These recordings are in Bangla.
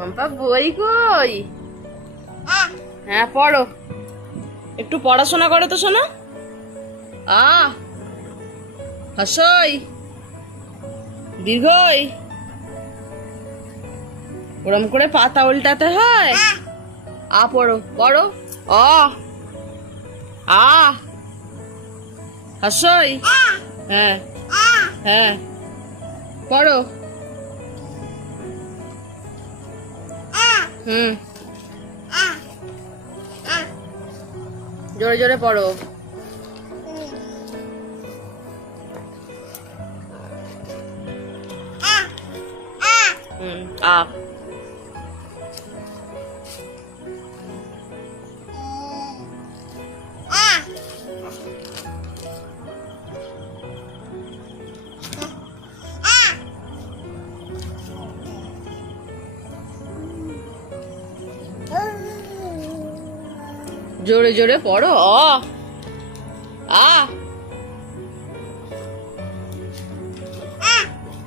পম্পা বই কই? হ্যাঁ পড়ো। একটু পড়াশোনা করো তো শোনা। আ হসই। দীর্ঘই। ওরম করে পাতা উল্টাতে হয়। আ পড়ো পড়ো। অ আ হসই। হ্যাঁ হ্যাঁ। পড়ো। জোরে জোরে পড়ো হুম আ জোরে জোরে পড়ো, অ। আ।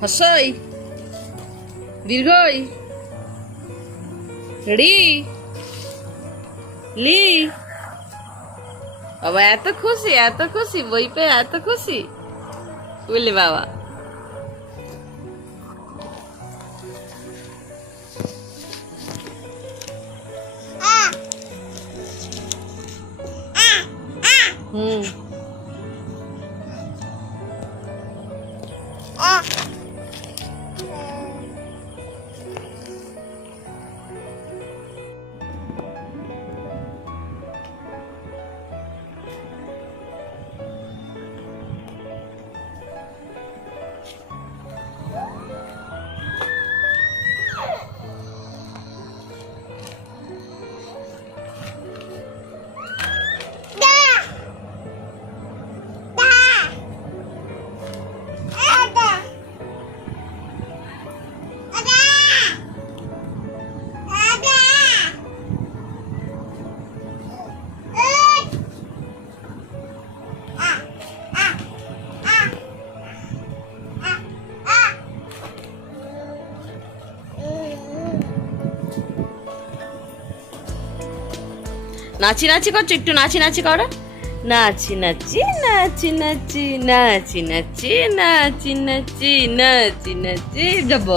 হসই দীর্ঘই। রি। লি। বাবা, এত খুশি এত খুশি, বই পেয়ে এত খুশি। বুঝলি বাবা? 嗯。啊。নাচি নাচি করছ? একটু নাচি নাচি করো। নাচি নাচি নাচি নাচি নাচি নাচি নাচি নাচি নাচি নাচি, যাব।